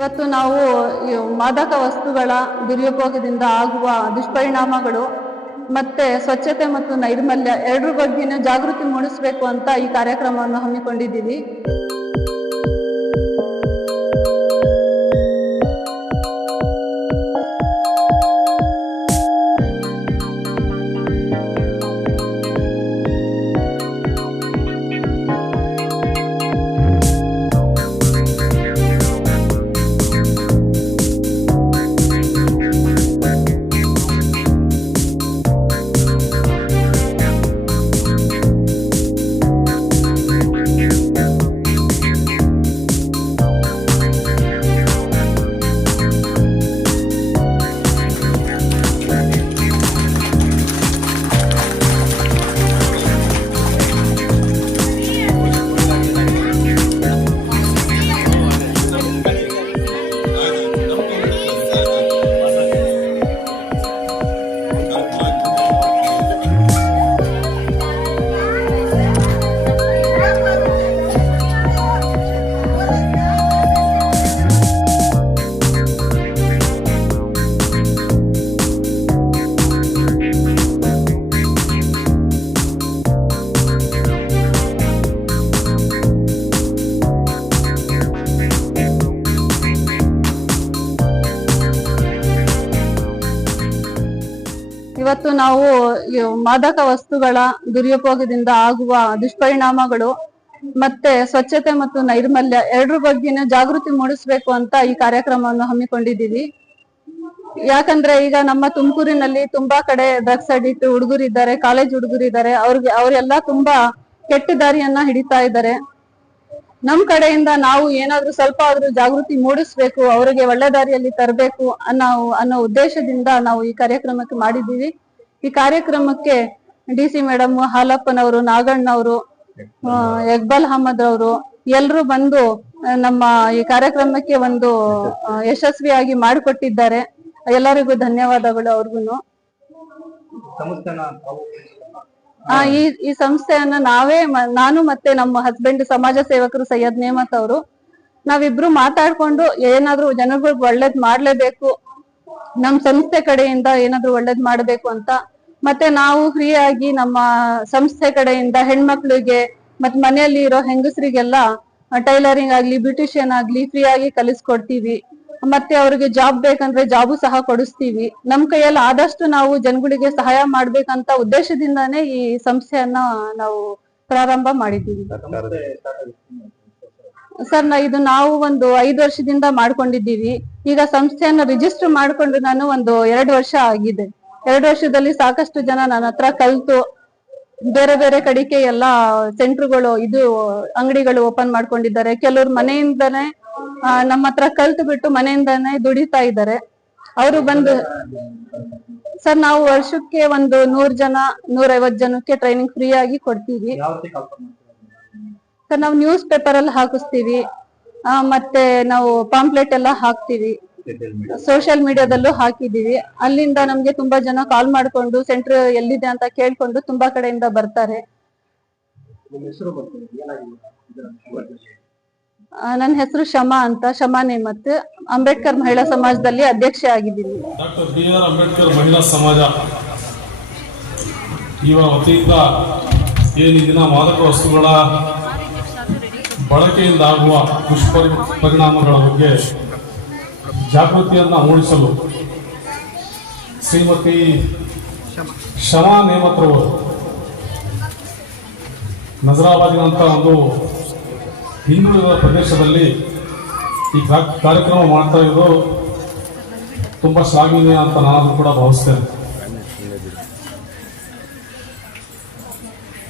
ಇವತ್ತು ನಾವು ಮಾದಕ ವಸ್ತುಗಳ ದುರುಪಯೋಗದಿಂದ ಆಗುವ ದುಷ್ಪರಿಣಾಮಗಳು ಮತ್ತೆ ಸ್ವಚ್ಛತೆ ಮತ್ತು ನೈರ್ಮಲ್ಯ ಎರಡರ ಬಗ್ಗೆ ಜಾಗೃತಿ ಮೂಡಿಸಬೇಕು ಅಂತ ಈ ಕಾರ್ಯಕ್ರಮವನ್ನು ಹಮ್ಮಿಕೊಂಡಿದ್ದೀವಿ. ಇವತ್ತು ನಾವು ಮಾದಕ ವಸ್ತುಗಳ ದುರುಪಯೋಗದಿಂದ ಆಗುವ ದುಷ್ಪರಿಣಾಮಗಳು ಮತ್ತೆ ಸ್ವಚ್ಛತೆ ಮತ್ತು ನೈರ್ಮಲ್ಯ ಎರಡರ ಬಗ್ಗೆನೂ ಜಾಗೃತಿ ಮೂಡಿಸಬೇಕು ಅಂತ ಈ ಕಾರ್ಯಕ್ರಮವನ್ನು ಹಮ್ಮಿಕೊಂಡಿದ್ದೀವಿ. ಯಾಕಂದ್ರೆ ಈಗ ನಮ್ಮ ತುಮಕೂರಿನಲ್ಲಿ ತುಂಬಾ ಕಡೆ ಡ್ರಗ್ಸ್ ಅಡಿಕ್ಟ್ ಹುಡುಗರು ಇದ್ದಾರೆ ಕಾಲೇಜ್ ಹುಡುಗರು ಇದ್ದಾರೆ ಅವ್ರಿಗೆ ಅವರೆಲ್ಲ ತುಂಬಾ ಕೆಟ್ಟ ದಾರಿಯನ್ನ ಹಿಡಿತಾ ಇದ್ದಾರೆ. ನಮ್ ಕಡೆಯಿಂದ ನಾವು ಏನಾದ್ರೂ ಸ್ವಲ್ಪ ಆದ್ರೂ ಜಾಗೃತಿ ಮೂಡಿಸ್ಬೇಕು ಅವರಿಗೆ ಒಳ್ಳೆ ದಾರಿಯಲ್ಲಿ ತರಬೇಕು ಅನ್ನೋ ಅನ್ನೋ ಉದ್ದೇಶದಿಂದ ನಾವು ಈ ಕಾರ್ಯಕ್ರಮಕ್ಕೆ ಮಾಡಿದ್ದೀವಿ. ಈ ಕಾರ್ಯಕ್ರಮಕ್ಕೆ ಡಿ ಸಿ ಮೇಡಮ್ ಹಾಲಪ್ಪನವರು ನಾಗಣ್ಣವರು ಆ, ಇಕ್ಬಾಲ್ ಅಹಮದ್ ಅವರು ಎಲ್ರು ಬಂದು ನಮ್ಮ ಈ ಕಾರ್ಯಕ್ರಮಕ್ಕೆ ಒಂದು ಯಶಸ್ವಿಯಾಗಿ ಮಾಡಿಕೊಟ್ಟಿದ್ದಾರೆ. ಎಲ್ಲರಿಗೂ ಧನ್ಯವಾದಗಳು ಅವ್ರಿಗೂ ಈ ಈ ಸಂಸ್ಥೆಯನ್ನ ನಾವೇ ನಾನು ಮತ್ತೆ ನಮ್ಮ ಹಸ್ಬೆಂಡ್ ಸಮಾಜ ಸೇವಕರು ಸೈಯದ್ ನೇಮತ್ ಅವರು, ನಾವಿಬ್ರು ಮಾತಾಡ್ಕೊಂಡು ಏನಾದ್ರೂ ಜನಗಳಿಗೆ ಒಳ್ಳೇದ್ ಮಾಡ್ಲೇಬೇಕು, ನಮ್ ಸಂಸ್ಥೆ ಕಡೆಯಿಂದ ಏನಾದ್ರೂ ಒಳ್ಳೇದ್ ಮಾಡ್ಬೇಕು ಅಂತ, ಮತ್ತೆ ನಾವು ಫ್ರೀ ಆಗಿ ನಮ್ಮ ಸಂಸ್ಥೆ ಕಡೆಯಿಂದ ಹೆಣ್ಮಕ್ಳಿಗೆ ಮತ್ ಮನೆಯಲ್ಲಿ ಇರೋ ಹೆಂಗಸರಿಗೆಲ್ಲ ಟೈಲರಿಂಗ್ ಆಗ್ಲಿ, ಬ್ಯೂಟಿಷಿಯನ್ ಆಗ್ಲಿ ಫ್ರೀ ಆಗಿ ಕಲಿಸ್ಕೊಡ್ತೀವಿ. ಮತ್ತೆ ಅವ್ರಿಗೆ ಜಾಬ್ ಬೇಕಂದ್ರೆ ಜಾಬು ಸಹ ಕೊಡಿಸ್ತೀವಿ. ನಮ್ ಕೈಯಲ್ಲಿ ಆದಷ್ಟು ನಾವು ಜನಗಳಿಗೆ ಸಹಾಯ ಮಾಡ್ಬೇಕಂತ ಉದ್ದೇಶದಿಂದಾನೇ ಈ ಸಂಸ್ಥೆಯನ್ನ ನಾವು ಪ್ರಾರಂಭ ಮಾಡಿದ್ದೀವಿ. ಸರ್, ನಾ ಇದು ನಾವು ಒಂದು ಐದು ವರ್ಷದಿಂದ ಮಾಡ್ಕೊಂಡಿದ್ದೀವಿ. ಈಗ ಸಂಸ್ಥೆಯನ್ನ ರಿಜಿಸ್ಟರ್ ಮಾಡ್ಕೊಂಡು ನಾನು ಒಂದು ಎರಡು ವರ್ಷ ಆಗಿದೆ. ಎರಡು ವರ್ಷದಲ್ಲಿ ಸಾಕಷ್ಟು ಜನ ನನ್ನ ಹತ್ರ ಕಲ್ತು, ಬೇರೆ ಬೇರೆ ಕಡೆಗೆ ಎಲ್ಲ ಸೆಂಟ್ರ್ಗಳು ಇದು ಅಂಗಡಿಗಳು ಓಪನ್ ಮಾಡ್ಕೊಂಡಿದ್ದಾರೆ. ಕೆಲವ್ರು ಮನೆಯಿಂದನೇ ನಮ್ಮ ಹತ್ರ ಕಲ್ತು ಬಿಟ್ಟು ಮನೆಯಿಂದಾನೇ ದುಡಿತಾ ಇದ್ದಾರೆ. ಅವರು ಬಂದು, ಸರ್ ನಾವು ವರ್ಷಕ್ಕೆ ಒಂದು ನೂರ್ ಜನ ನೂರೈವತ್ ಜನಕ್ಕೆ ಟ್ರೈನಿಂಗ್ ಫ್ರೀ ಆಗಿ ಕೊಡ್ತೀವಿ? ಸರ್ ನಾವು ನ್ಯೂಸ್ ಪೇಪರ್ ಅಲ್ಲಿ ಹಾಕಿಸ್ತೀವಿ. ಮತ್ತೆ ನಾವು ಪಾಂಪ್ಲೆಟ್ ಎಲ್ಲ ಹಾಕ್ತಿವಿ. ಸೋಷಿಯಲ್ ಮೀಡಿಯಾದಲ್ಲೂ ಹಾಕಿದೀವಿ ಅಲ್ಲಿಂದ ನಮ್ಗೆ ತುಂಬಾ ಜನ ಕಾಲ್ ಮಾಡ್ಕೊಂಡು ಸೆಂಟರ್ ಎಲ್ಲಿದೆ ಅಂತ ಕೇಳ್ಕೊಂಡು ತುಂಬಾ ಕಡೆಯಿಂದ ಬರ್ತಾರೆ. ನನ್ನ ಹೆಸರು ಶಮಾ ಅಂತ. ಶಮಾ ನೇಮತ್. ಅಂಬೇಡ್ಕರ್ ಮಹಿಳಾ ಸಮಾಜದಲ್ಲಿ ಅಧ್ಯಕ್ಷೆ ಆಗಿದ್ದೀನಿ. ಅಂಬೇಡ್ಕರ್ ಮಹಿಳಾ ಸಮಾಜ. ಇವರ ವತಿಯಿಂದ ಏನು ದಿನ ಮಾದಕ ವಸ್ತುಗಳ ಬಳಕೆಯಿಂದ ಆಗುವ ದುಷ್ಪರಿ ಪರಿಣಾಮಗಳ ಬಗ್ಗೆ ಜಾಗೃತಿಯನ್ನ ಮೂಡಿಸಲು ಶ್ರೀಮತಿ ಶಮಾ ನೇಮತ್ರವರು ನಜರಾಬಾದಿನಂತ ಒಂದು ಹಿಂದುಳಿದ ಪ್ರದೇಶದಲ್ಲಿ ಈ ಕಾರ್ಯಕ್ರಮ ಮಾಡ್ತಾ ಇರೋದು ತುಂಬ ಶ್ಲಾಘನೀಯ ಅಂತ ನಾನು ಕೂಡ ಭಾವಿಸ್ತೇನೆ.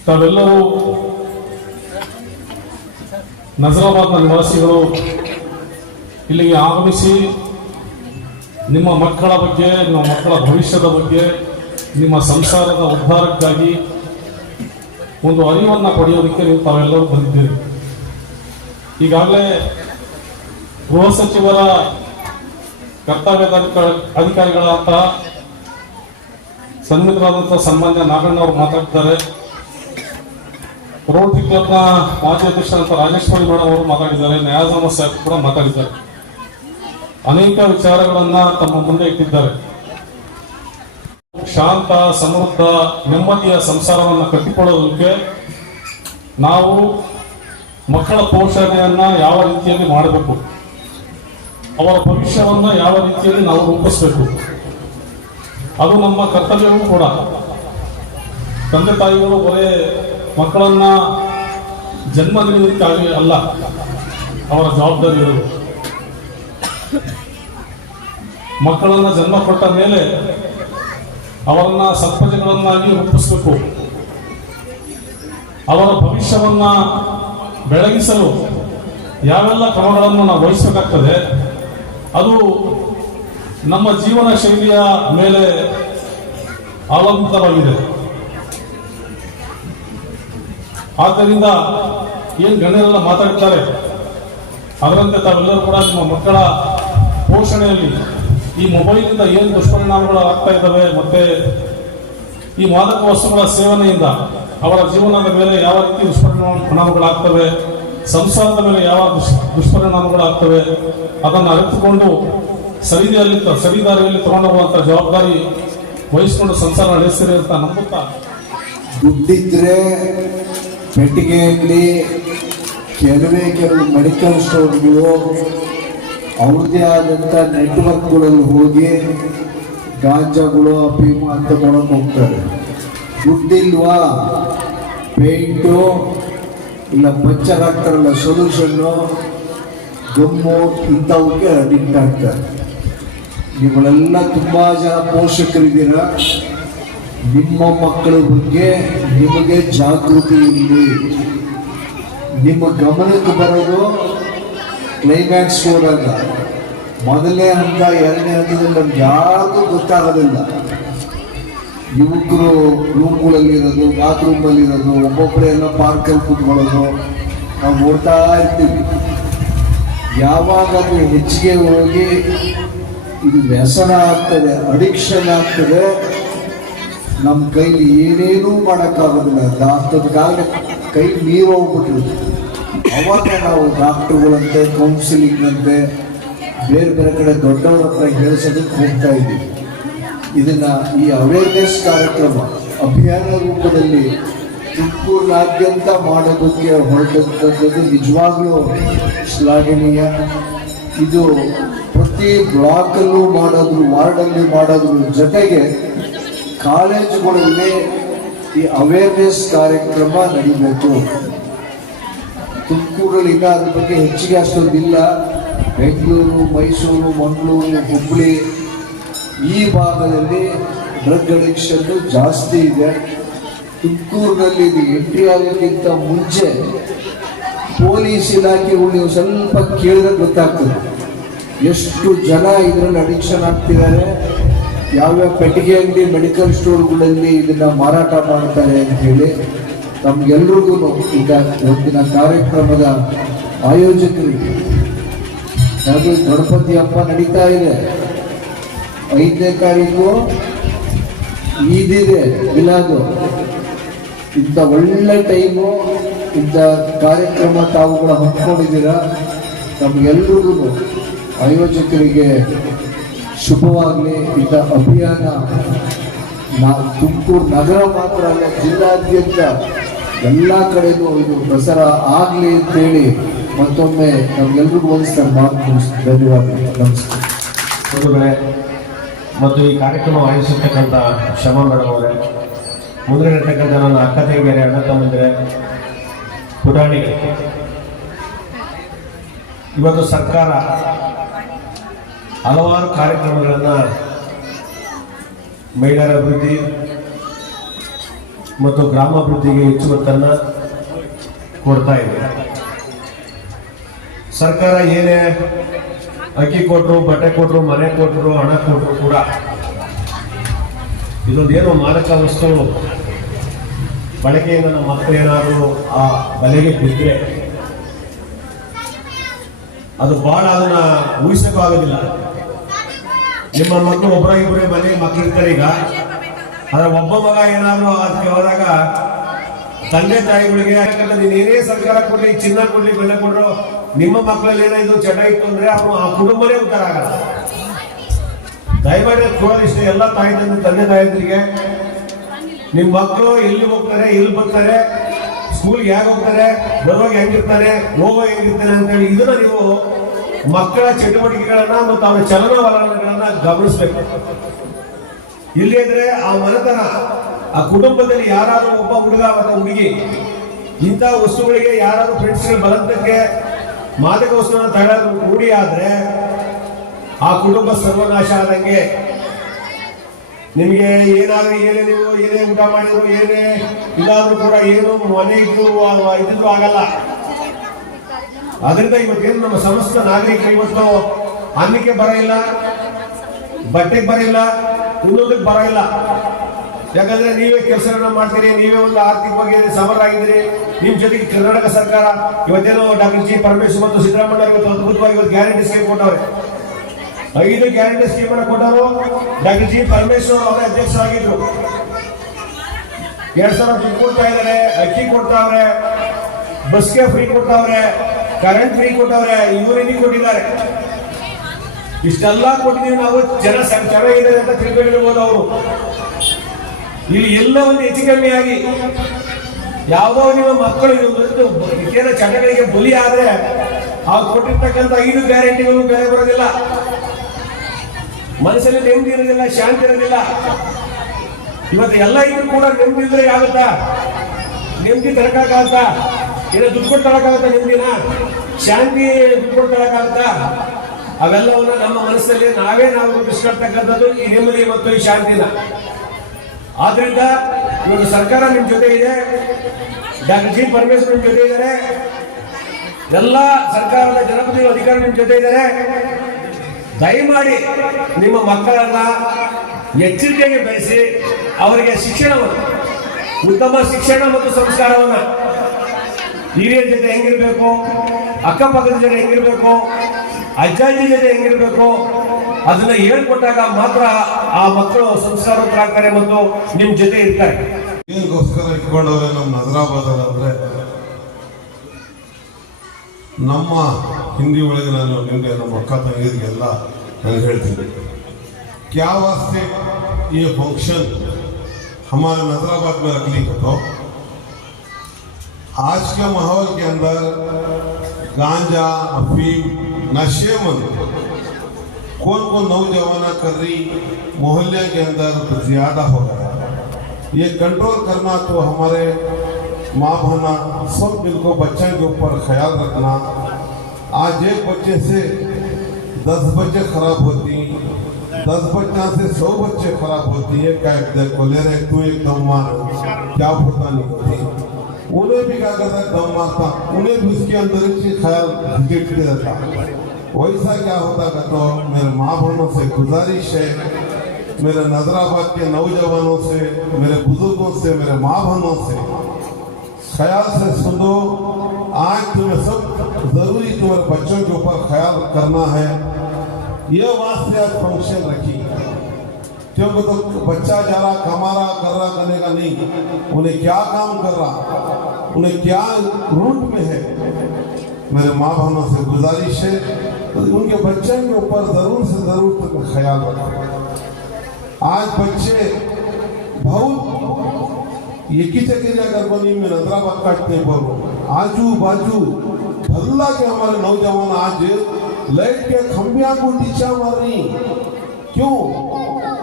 ತಾವೆಲ್ಲರೂ ನಜರಾಬಾದ್ನ ನಿವಾಸಿಗಳು, ಇಲ್ಲಿಗೆ ಆಗಮಿಸಿ ನಿಮ್ಮ ಮಕ್ಕಳ ಬಗ್ಗೆ, ನಿಮ್ಮ ಮಕ್ಕಳ ಭವಿಷ್ಯದ ಬಗ್ಗೆ, ನಿಮ್ಮ ಸಂಸಾರದ ಉದ್ಧಾರಕ್ಕಾಗಿ ಒಂದು ಅರಿವನ್ನು ಪಡೆಯೋದಕ್ಕೆ ನೀವು ತಾವೆಲ್ಲರೂ ಬಂದಿದ್ದೀರಿ. ಈಗಾಗಲೇ ಗೃಹ ಸಚಿವರ ಕರ್ತವ್ಯದ ಅಧಿಕಾರಿಗಳಂತ ಅಧಿಕಾರಿಗಳಾದ ಸಂಬಂಧ ನಾಗಣ್ಣ ಅವರು ಮಾತಾಡ್ತಾರೆ ರೋಟರಿ ಕ್ಲಬ್ನ ಮಾಜಿ ಅಧ್ಯಕ್ಷರಾದಂಥ ರಾಜೇಶ್ವರಿ ಮೇಡಮ್ ಅವರು ಮಾತಾಡಿದ್ದಾರೆ. ನ್ಯಾಯಾಧಮ ಸಾಹೇಬ್ ಕೂಡ ಮಾತಾಡಿದ್ದಾರೆ. ಅನೇಕ ವಿಚಾರಗಳನ್ನ ತಮ್ಮ ಮುಂದೆ ಇಟ್ಟಿದ್ದಾರೆ. ಶಾಂತ, ಸಮೃದ್ಧ, ನೆಮ್ಮದಿಯ ಸಂಸಾರವನ್ನು ಕಟ್ಟಿಕೊಳ್ಳೋದಕ್ಕೆ ನಾವು ಮಕ್ಕಳ ಪೋಷಣೆಯನ್ನ ಯಾವ ರೀತಿಯಲ್ಲಿ ಮಾಡಬೇಕು? ಅವರ ಭವಿಷ್ಯವನ್ನ ಯಾವ ರೀತಿಯಲ್ಲಿ ನಾವು ರೂಪಿಸಬೇಕು? ಅದು ನಮ್ಮ ಕರ್ತವ್ಯವೂ ಕೂಡ. ತಂದೆ ತಾಯಿಗಳು ಬರೇ ಮಕ್ಕಳನ್ನ ಜನ್ಮ ನೀಡೋದಕ್ಕಾಗಿ ಅಲ್ಲ, ಅವರ ಜವಾಬ್ದಾರಿ ಇರೋದು ಮಕ್ಕಳನ್ನ ಜನ್ಮ ಕೊಟ್ಟ ಮೇಲೆ ಅವರನ್ನ ಸತ್ಪಜಗಳನ್ನಾಗಿ ರೂಪಿಸಬೇಕು. ಅವರ ಭವಿಷ್ಯವನ್ನ ಬೆಳಗಿಸಲು ಯಾವೆಲ್ಲ ಕ್ರಮಗಳನ್ನು ನಾವು ವಹಿಸಬೇಕಾಗ್ತದೆ, ಅದು ನಮ್ಮ ಜೀವನ ಶೈಲಿಯ ಮೇಲೆ ಅವಲಂಬಿತವಾಗಿದೆ. ಆದ್ದರಿಂದ ಏನು ಗಣ್ಯರೆಲ್ಲ ಮಾತಾಡ್ತಾರೆ, ಅದರಂತೆ ತಾವೆಲ್ಲರೂ ಕೂಡ ನಿಮ್ಮ ಮಕ್ಕಳ ಪೋಷಣೆಯಲ್ಲಿ ಈ ಮೊಬೈಲಿಂದ ಏನು ದುಷ್ಪರಿಣಾಮಗಳು ಆಗ್ತಾ ಇದ್ದಾವೆ ಮತ್ತೆ ಈ ಮಾದಕ ವಸ್ತುಗಳ ಸೇವನೆಯಿಂದ ಅವರ ಜೀವನದ ಮೇಲೆ ಯಾವ ರೀತಿ ದುಷ್ಪರಿಣಾಮಗಳಾಗ್ತವೆ ಸಂಸಾರದ ಮೇಲೆ ಯಾವ ದುಷ್, ದುಷ್ಪರಿಣಾಮಗಳಾಗ್ತವೆ, ಅದನ್ನು ಅರಿತುಕೊಂಡು ಸರಿದಾರಿಯಲ್ಲಿ ತಗೊಂಡು ತಗೊಂಡೋಗುವಂಥ ಜವಾಬ್ದಾರಿ ವಹಿಸಿಕೊಂಡು ಸಂಸಾರ ನಡೆಸ್ತೀರಿ ಅಂತ ನಂಬುತ್ತಾ? ದುಡ್ಡಿದ್ರೆ ಪೆಟ್ಟಿಗೆಯಲ್ಲಿ ಕೆಲವೇ ಕೆಲವು ಮೆಡಿಕಲ್ ಸ್ಟೋರ್ಗಳು ಅವ್ರದ್ದೇ ಆದಂಥ ನೆಟ್ವರ್ಕ್ಗಳಲ್ಲಿ ಹೋಗಿ ಗಾಂಜಾಗಳು ಅಫೀಮು ಅಂತ ಕೊಡೋಕೆ ಹೋಗ್ತಾರೆ. ದುಡ್ಡಿಲ್ವಾ ಪೇಂಟು? ಇಲ್ಲ ಪಂಚರ್ ಹಾಕ್ತಾರಲ್ಲ ಸೊಲ್ಯೂಷನ್ನು ಗಮ್ಮು, ಇಂಥವಕ್ಕೆ ಅಡಿಕ್ಟ್ ಆಗ್ತಾರೆ. ನೀವುಗಳೆಲ್ಲ ತುಂಬ ಜನ ಪೋಷಕರಿದ್ದೀರ? ನಿಮ್ಮ ಮಕ್ಕಳ ಬಗ್ಗೆ ನಿಮಗೆ ಜಾಗೃತಿ ಇರಲಿ. ನಿಮ್ಮ ಗಮನಕ್ಕೆ ಬರೋದು ಕ್ಲೈಮ್ಯಾಕ್ಸ್ ಹೋದಾಗ. ಮೊದಲನೇ ಹಂತ ಎರಡನೇ ಹಂತದಲ್ಲಿ ನಮ್ಗೆ ಯಾರಿಗೂ ಗೊತ್ತಾಗೋದಿಲ್ಲ. ಯುವಕರು ರೂಮ್ಗಳಲ್ಲಿರೋದು, ಬಾತ್ರೂಮಲ್ಲಿರೋದು, ಒಬ್ಬೊಬ್ಬರೇ ಎಲ್ಲ ಪಾರ್ಕಲ್ಲಿ ಕೂತ್ಕೊಳ್ಳೋದು. ನಾವು ನೋಡ್ತಾ ಇರ್ತೀವಿ. ಯಾವಾಗ ಅದು ಹೆಚ್ಚಿಗೆ ಹೋಗಿ ಇದು ವ್ಯಸನ ಆಗ್ತದೆ, ಅಡಿಕ್ಷನ್ ಆಗ್ತದೆ. ನಮ್ಮ ಕೈಲಿ ಏನೇನೂ ಮಾಡೋಕ್ಕಾಗೋದಿಲ್ಲ. ಡಾಕ್ಟರ್ಗಾಗಲೇ ಕೈ ನೀರು ಹೋಗ್ಬಿಟ್ಟಿರುತ್ತೆ. ಅವಾಗ ನಾವು ಡಾಕ್ಟರ್ಗಳಂತೆ ಕೌನ್ಸಿಲಿಂಗ್ ಅಂತೆ ಬೇರೆ ಬೇರೆ ಕಡೆ ದೊಡ್ಡವರ ಹತ್ರ ಹೇಳಿಸೋದಕ್ಕೆ ಹೋಗ್ತಾ ಇದ್ದೀವಿ. ಇದನ್ನ ಈ ಅವೇರ್ನೆಸ್ ಕಾರ್ಯಕ್ರಮ, ಅಭಿಯಾನ ರೂಪದಲ್ಲಿ ತುಮಕೂರಿನಾದ್ಯಂತ ಮಾಡೋದಕ್ಕೆ ಹೊರಟಂಥದ್ದು ನಿಜವಾಗ್ಲೂ ಶ್ಲಾಘನೀಯ. ಇದು ಪ್ರತಿ ಬ್ಲಾಕಲ್ಲೂ ಮಾಡೋದ್ರು, ವಾರ್ಡಲ್ಲಿ ಮಾಡೋದ್ರ ಜೊತೆಗೆ ಕಾಲೇಜುಗಳಲ್ಲಿ ಈ ಅವೇರ್ನೆಸ್ ಕಾರ್ಯಕ್ರಮ ನಡೀಬೇಕು. ತುಮಕೂರಲ್ಲಿ ಇನ್ನ ಅದ್ರ ಬಗ್ಗೆ ಹೆಚ್ಚಿಗೆ ಅಷ್ಟೊಂದಿಲ್ಲ. ಬೆಂಗಳೂರು, ಮೈಸೂರು, ಮಂಗಳೂರು ಹುಬ್ಬಳ್ಳಿ ಈ ಭಾಗದಲ್ಲಿ ಡ್ರಗ್ ಅಡಿಕ್ಷನ್ ಜಾಸ್ತಿ ಇದೆ. ತುಮಕೂರಿನಲ್ಲಿ ಇದು ಎಂಟ್ರಿ ಆಗೋಕ್ಕಿಂತ ಮುಂಚೆ ಪೊಲೀಸ್ ಇಲಾಖೆಗಳು ನೀವು ಸ್ವಲ್ಪ ಕೇಳಿದ್ರೆ ಗೊತ್ತಾಗ್ತದೆ. ಎಷ್ಟು ಜನ ಇದರಲ್ಲಿ ಅಡಿಕ್ಷನ್ ಆಗ್ತಿದ್ದಾರೆ, ಯಾವ್ಯಾವ ಪೆಟ್ಟಿಗೆ ಅಂಗಡಿ ಮೆಡಿಕಲ್ ಸ್ಟೋರ್ಗಳಲ್ಲಿ ಇದನ್ನ ಮಾರಾಟ ಮಾಡ್ತಾರೆ ಅಂತ ಹೇಳಿ ತಮ್ಗೆಲ್ರಿಗೂ ಈಗ ಒಂದಿನ ಕಾರ್ಯಕ್ರಮದ ಆಯೋಜಕರಿಗೆ ಯಾವುದು ಗಣಪತಿ ಹಬ್ಬ ನಡೀತಾ ಇದೆ. ಐದನೇ ತಾರೀಕು ಈದಿದೆ ಮಿಲಾದು ಇಂಥ ಒಳ್ಳೆ ಟೈಮು ಇಂಥ ಕಾರ್ಯಕ್ರಮ ತಾವುಗಳ ಹಮ್ಮಿಕೊಂಡಿದ್ದೀರಾ? ನಮಗೆಲ್ರಿಗೂ ಆಯೋಜಕರಿಗೆ ಶುಭವಾಗಲಿ. ಇಂಥ ಅಭಿಯಾನ ನಾ ತುಮಕೂರು ನಗರ ಮಾತ್ರ ಅಲ್ಲ, ಜಿಲ್ಲಾದ್ಯಂತ ಎಲ್ಲ ಕಡೆಗೂ ಇದು ಪ್ರಸಾರ ಆಗಲಿ ಅಂತೇಳಿ ಮತ್ತೊಮ್ಮೆ ನಮ್ಗೆಲ್ರಿಗೂ ಹೋಲಿಸ್ತಾರೆ ಮಾತು ಧನ್ಯವಾದ ಧನ್ಯವಾದಗಳು. ನಮಸ್ಕಾರ. ಮತ್ತು ಈ ಕಾರ್ಯಕ್ರಮ ಆಯೋಜಿಸಿರ್ತಕ್ಕಂಥ ಶ್ರಮ ಮೇಡಮ್ ಮುಂದೆ ಇರ್ತಕ್ಕಂಥ ನನ್ನ ಅಕ್ಕ ತಂಗಿಯರೇ ಅಣ್ಣ ತಮ್ಮಂದಿರೆ ಪುಟಾಣಿ ಇವತ್ತು ಸರ್ಕಾರ ಹಲವಾರು ಕಾರ್ಯಕ್ರಮಗಳನ್ನು ಮಹಿಳೆಯರ ಅಭಿವೃದ್ಧಿ ಮತ್ತು ಗ್ರಾಮಾಭಿವೃದ್ಧಿಗೆ ಹೆಚ್ಚು ಒತ್ತನ್ನು ಕೊಡ್ತಾ ಇದೆ. ಸರ್ಕಾರ ಏನೇ ಅಕ್ಕಿ ಕೊಟ್ಟರು ಬಟ್ಟೆ ಕೊಟ್ಟರು ಮನೆ ಕೊಟ್ಟರು ಹಣ ಕೊಟ್ಟರು ಕೂಡ ಇದೊಂದೇನು ಮಾರಕ ವಸ್ತು ಬಳಕೆಯಿಂದ ನಮ್ಮ ಮಕ್ಕಳು ಏನಾದರೂ ಆ ಬಲೆಗೆ ಬಿದ್ದರೆ ಅದು ಬಹಳ ಅದನ್ನ ಊಹಿಸಕ್ಕೂ ಆಗೋದಿಲ್ಲ. ನಿಮ್ಮ ಮಕ್ಕಳು ಒಬ್ಬರ ಇಬ್ಬರೇ ಮನೆಗೆ ಮಕ್ಕಳಿರ್ತಾರೆ ಈಗ. ಆದ್ರೆ ಒಬ್ಬ ಮಗ ಏನಾದರೂ ಅದಕ್ಕೆ ಹೋದಾಗ ತಂದೆ ತಾಯಿಗಳಿಗೆ ಯಾಕಂದ್ರೆ ನೀನು ಏನೇ ಸರ್ಕಾರ ಕೊಡಲಿ, ಚಿನ್ನ ಕೊಡಲಿ ಬೆಲೆ ಕೊಡ್ರು ನಿಮ್ಮ ಮಕ್ಕಳಲ್ಲಿ ಏನಾಯ್ತು ಚಟ ಇತ್ತು ಅಂದ್ರೆ ಅವನು ಆ ಕುಟುಂಬನೇ ಉತ್ತರ ಆಗಲ್ಲ. ದಯಮಾಡಿ ಕೋರ್ ಎಲ್ಲ ತಾಯಿ ತಂದೆ ತಂದೆ ತಾಯಂದ್ರಿಗೆ. ನಿಮ್ಮ ಮಕ್ಕಳು ಎಲ್ಲಿ ಹೋಗ್ತಾರೆ, ಎಲ್ಲಿ ಬರ್ತಾರೆ ಸ್ಕೂಲ್ಗೆ ಹೇಗೆ ಹೋಗ್ತಾರೆ, ಬರುವಾಗ ಹೆಂಗಿರ್ತಾರೆ ಹೋಗೋ ಹೆಂಗಿರ್ತಾರೆ ಅಂತೇಳಿ ಇದನ್ನ ನೀವು ಮಕ್ಕಳ ಚಟುವಟಿಕೆಗಳನ್ನ ಮತ್ತು ಅವರ ಚಲನವಲನಗಳನ್ನ ಗಮನಿಸ್ಬೇಕು. ಇಲ್ಲಿ ಅಂದ್ರೆ ಆ ಮನೆತನ, ಆ ಕುಟುಂಬದಲ್ಲಿ ಯಾರಾದ್ರೂ ಒಬ್ಬ ಹುಡುಗ ಅಥವಾ ಹುಡುಗಿ ಇಂಥ ವಸ್ತುಗಳಿಗೆ ಯಾರಾದ್ರೂ ಫ್ರೆಂಡ್ಸ್ಗಳು ಬಲಂತಕ್ಕೆ ಮಾದಕ ವಸ್ತುವನ್ನು ತಗೊಳ್ಳೋದು ರೂಢಿ ಆದ್ರೆ ಆ ಕುಟುಂಬ ಸರ್ವನಾಶ ಆದಂಗೆ ನಿಮಗೆ ಏನಾದ್ರೂ ಏನೇ ನೀವು ಏನೇ ಊಟ ಮಾಡಿದ್ರು, ಏನೇ ಇದಾದ್ರೂ ಕೂಡ ಏನು ಮನೆ ಇದ್ದು ಇದ್ರೂ ಆಗಲ್ಲ. ಅದರಿಂದ ಇವತ್ತೇನು ನಮ್ಮ ಸಮಸ್ತ ನಾಗರಿಕ ಇವತ್ತು ಅನ್ನಕ್ಕೆ ಬರ ಇಲ್ಲ ಬಟ್ಟೆಗೆ ಬರ ಇಲ್ಲ ಇನ್ನೊಂದಕ್ಕೆ ಬರ ಇಲ್ಲ ಯಾಕಂದ್ರೆ ನೀವೇ ಕೆಲಸಗಳನ್ನ ಮಾಡ್ತೀರಿ, ನೀವೇ ಒಂದು ಆರ್ಥಿಕವಾಗಿ ಸಮರಾಗಿದ್ದೀರಿ ನಿಮ್ ಜೊತೆಗೆ ಕರ್ನಾಟಕ ಸರ್ಕಾರ ಇವತ್ತೇನೋ ಡಾಕ್ಟರ್ ಜಿ ಪರಮೇಶ್ವರ್ ಮತ್ತು ಸಿದ್ದರಾಮಯ್ಯ ಇವತ್ತು ಅದ್ಭುತವಾಗಿ ಇವತ್ತು ಗ್ಯಾರಂಟಿ ಸ್ಕೀಮ್ ಕೊಟ್ಟವ್ರೆ. ಐದು ಗ್ಯಾರಂಟಿ ಸ್ಕೀಮ್ ಅನ್ನು ಕೊಟ್ಟವರು ಡಾಕ್ಟರ್ ಜಿ ಪರಮೇಶ್ವರ್ ಅವರೇ ಅಧ್ಯಕ್ಷರಾಗಿದ್ರು. ಎರಡ್ ಸಾವಿರ ದುಡ್ಡು ಕೊಡ್ತಾ ಇದಾರೆ ಅಕ್ಕಿ ಕೊಡ್ತಾವ್ರೆ, ಬಸ್ಗೆ ಫ್ರೀ ಕೊಡ್ತಾವ್ರೆ ಕರೆಂಟ್ ಫ್ರೀ ಕೊಟ್ಟವ್ರೆ ಯೂರಿನಿ ಕೊಟ್ಟಿದ್ದಾರೆ. ಇಷ್ಟೆಲ್ಲ ಕೊಟ್ಟಿದ್ದೀವಿ ನಾವು, ಜನ ಚೆನ್ನಾಗಿದೆ ಅಂತ ತಿಳ್ಕೊಂಡಿರ್ಬೋದು ಅವರು. ಇಲ್ಲಿ ಎಲ್ಲ ಒಂದು ಹೆಚ್ಚು ಕಮ್ಮಿ ಆಗಿ ಯಾವ್ದೋ ನಿಮ್ಮ ಮಕ್ಕಳು ಏನೋ ಚಟಗಳಿಗೆ ಬಲಿ ಆದ್ರೆ ಅವ್ರು ಕೊಟ್ಟಿರ್ತಕ್ಕಂಥ ಐದು ಗ್ಯಾರಂಟಿಗಳು ಬೆಲೆ ಬರೋದಿಲ್ಲ. ಮನಸ್ಸಲ್ಲಿ ನೆಮ್ಮದಿ ಇರೋದಿಲ್ಲ, ಶಾಂತಿ ಇರೋದಿಲ್ಲ. ಇವತ್ತು ಎಲ್ಲ ಇದ್ರು ಕೂಡ ನೆಮ್ಮದಿ ಇದ್ರೆ ಆಗುತ್ತಾ ನೆಮ್ಮದಿ ತರಕಾಗತ್ತ ಇಲ್ಲ ದುಡ್ಡು ಕೊಟ್ಟು ತರಕಾಗತ್ತ ನೆಮ್ಮದಿನ? ಶಾಂತಿ ದುಡ್ಡು ಕೊಟ್ಟು ತರಕಾಗತ್ತ ಅವೆಲ್ಲವನ್ನ ನಮ್ಮ ಮನಸ್ಸಲ್ಲಿ ನಾವೇ ನಾವು ರೂಪಿಸ್ಕೊಳ್ತಕ್ಕಂಥದ್ದು ಈ ನೆಮ್ಮದಿ ಮತ್ತು ಈ ಶಾಂತಿನ. ಆದ್ರಿಂದ ಇವತ್ತು ಸರ್ಕಾರ ನಿಮ್ ಜೊತೆ ಇದೆ. ಡಾಕ್ಟರ್ ಜಿ ಪರಮೇಶ್ವರ್ ನಿಮ್ ಜೊತೆ ಇದ್ದಾರೆ. ಎಲ್ಲ ಸರ್ಕಾರದ ಜನಪ್ರತಿನಿಧಿ ಅಧಿಕಾರಿ ನಿಮ್ ಜೊತೆ ಇದ್ದಾರೆ. ದಯಮಾಡಿ ನಿಮ್ಮ ಮಕ್ಕಳನ್ನ ಎಚ್ಚರಿಕೆಗೆ ಬೆಳೆಸಿ ಅವರಿಗೆ ಶಿಕ್ಷಣವನ್ನು, ಉತ್ತಮ ಶಿಕ್ಷಣ ಮತ್ತು ಸಂಸ್ಕಾರವನ್ನ ಹಿರಿಯರ ಜೊತೆ ಹೆಂಗಿರ್ಬೇಕು, ಅಕ್ಕಪಕ್ಕದ ಜೊತೆ ಹೆಂಗಿರ್ಬೇಕು, ಅಜ್ಜಾಜಿ ಜೊತೆ ಹೆಂಗಿರ್ಬೇಕು ಅದನ್ನ ಹೇಳ್ಕೊಟ್ಟಾಗ ಮಾತ್ರ ಆ ಮಕ್ಕಳು ಸಂಸ್ಕಾರವಂತರಾಗ್ತಾರೆ ಮತ್ತು ನಿಮ್ ಜೊತೆ ಇರ್ತಾರೆ ಏನಕ್ಕೋಸ್ಕರ ಇಟ್ಕೊಂಡವ್ರೆ ನಮ್ಮ ನಜರಾಬಾದ್ ಅಂದ್ರೆ ನಮ್ಮ ಹಿಂದಿ ಒಳಗೆ ನಾನು ನಿಮಗೆ ನಮ್ಮ ಅಕ್ಕ ತಂಗಿರಿಗೆಲ್ಲ ನಾನು ಹೇಳ್ತೀನಿ क्या वास्ते ये फंक्शन हमारे नजराबाद में रख ली तो आज के माहौल के अंदर गांजा अफीम नशे کون کون نوجوانہ کرری محلے کے اندر زیادہ ہو رہا ہے یہ کنٹرول کرنا تو ہمارے ماں بہنا سب مل کو بچے کے اوپر خیال رکھنا۔ آج ایک بچے سے دس بچے خراب ہوتی، دس بچہ سے سو بچے خراب ہوتی ہے کا ایک دیکھ کو لے رہے، تو ایک دم مار، کیا پتا نہیں ہوتی۔ انہیں بھی کہا کرتا ہے دم مارتا، انہیں بھی اس کے اندر اچھی خیال بھٹکتے رہتا۔ ہے ویسا کیا ہوتا کہ تو میرے ماں بہنوں سے گزارش ہے، میرے نظر آباد کے نوجوانوں سے، میرے بزرگوں سے، میرے ماں بہنوں سے۔ خیال سے سنو، آج تمہیں سب ضروری تمہارے بچوں کے اوپر خیال کرنا ہے۔ یہ واسطے آج فنکشن رکھی۔ کیونکہ تو بچہ جا رہا، کما رہا، کر رہا، کرنے کا نہیں۔ انہیں کیا کام کر رہا؟ انہیں کیا روٹ میں ہے؟ میرے ماں بہنوں سے گزارش ہے۔ تو ان کے بچے کے اوپر ضرور سے ضرور تک خیال رکھا آج بچے بہت یکی چکی جا بنی میں نظرہ آباد کٹتے ہیں آجو باجو بھلا کے ہمارے نوجوان آج لائٹ کے کھمبیاں کو ٹیچا مار رہی ہیں کیوں؟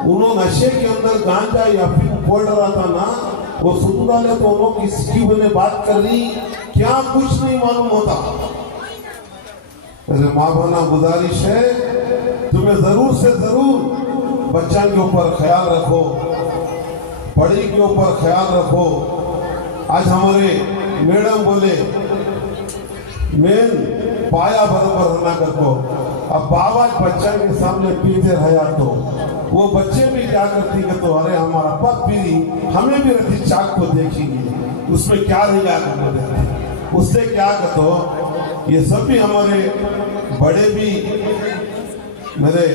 انہوں نشے کے اندر گانجا یا پھر پوڑ رہا تھا نا۔ وہ سنگا رہا تو انہوں کی سکی نے بات کر رہی کیا کچھ نہیں معلوم ہوتا۔ ایسے ماں بہنا گزارش ہے، تمہیں ضرور سے ضرور بچہ کے اوپر خیال رکھو بڑی کے اوپر خیال رکھو۔ آج ہمارے میڈم بولے، مین، پایا برابر ہونا کر کو اب بابا بچہ کے سامنے پیتے رہا تو وہ بچے بھی کیا کرتی کہ تو ارے، ہمارا پت بھی نہیں ہمیں بھی رتی چاک کو دیکھیں گے۔ اس میں کیا رہی گا اس سے کیا کہ یہ سب بھی ہمارے بڑے بھی میرے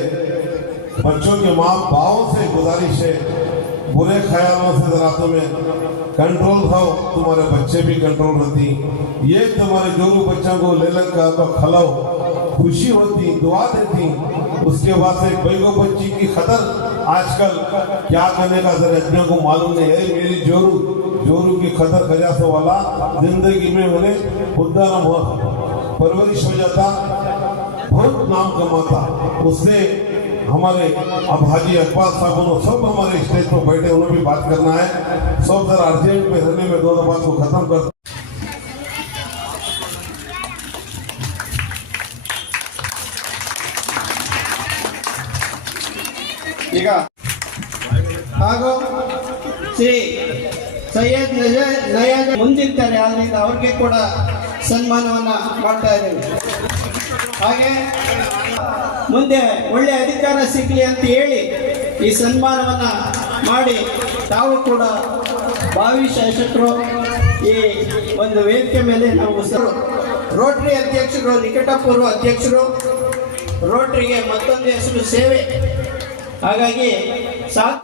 بچوں کے ماں باؤں سے گزارش ہے، برے خیالوں سے ذرا میں کنٹرول تھا تمہارے بچے بھی کنٹرول رہتی یہ تمہارے جو بچوں کو لے لگ کا تو کھلاؤ، خوشی ہوتی، دعا دیتی۔ اس کے بعد سے بھائی کو بچی کی خطر آج کل کیا کرنے کا ذرا کو معلوم نہیں ہے۔ میری جورو جورو کی خطر خجا سے والا زندگی میں انہیں خدا نہ ہوا۔ پرورش ہو جاتا بہت نام کماتا۔ اس نے ہمارے اب حاجی اقبال صاحب انہوں سب ہمارے اسٹیج پر بیٹھے انہوں بھی بات کرنا ہے۔ سب ذرا ارجنٹ میں رہنے میں دو دفعہ کو ختم کر۔ ಹಾಗೂ ಶ್ರೀ ಸೈಯದ್ ನಯ ಮುಂದಿರ್ತಾರೆ ಆದ್ರಿಂದ ಅವ್ರಿಗೆ ಕೂಡ ಸನ್ಮಾನವನ್ನ ಮಾಡ್ತಾ ಇದ್ದೇವೆ ಹಾಗೆ, ಮುಂದೆ ಒಳ್ಳೆ ಅಧಿಕಾರ ಸಿಗಲಿ ಅಂತ ಹೇಳಿ ಈ ಸನ್ಮಾನವನ್ನ ಮಾಡಿ ತಾವು ಕೂಡ ಭಾವಿ ಶಾಸಕರು ಈ ಒಂದು ವೇದಿಕೆ ಮೇಲೆ ನಾವು ಸರ್ ರೋಟ್ರಿ ಅಧ್ಯಕ್ಷರು, ನಿಕಟಪೂರ್ವ ಅಧ್ಯಕ್ಷರು, ರೋಟ್ರಿಗೆ ಮತ್ತೊಂದು ಹೆಸರು ಸೇವೆ. ಹಾಗಾಗಿ ಸಾಕು.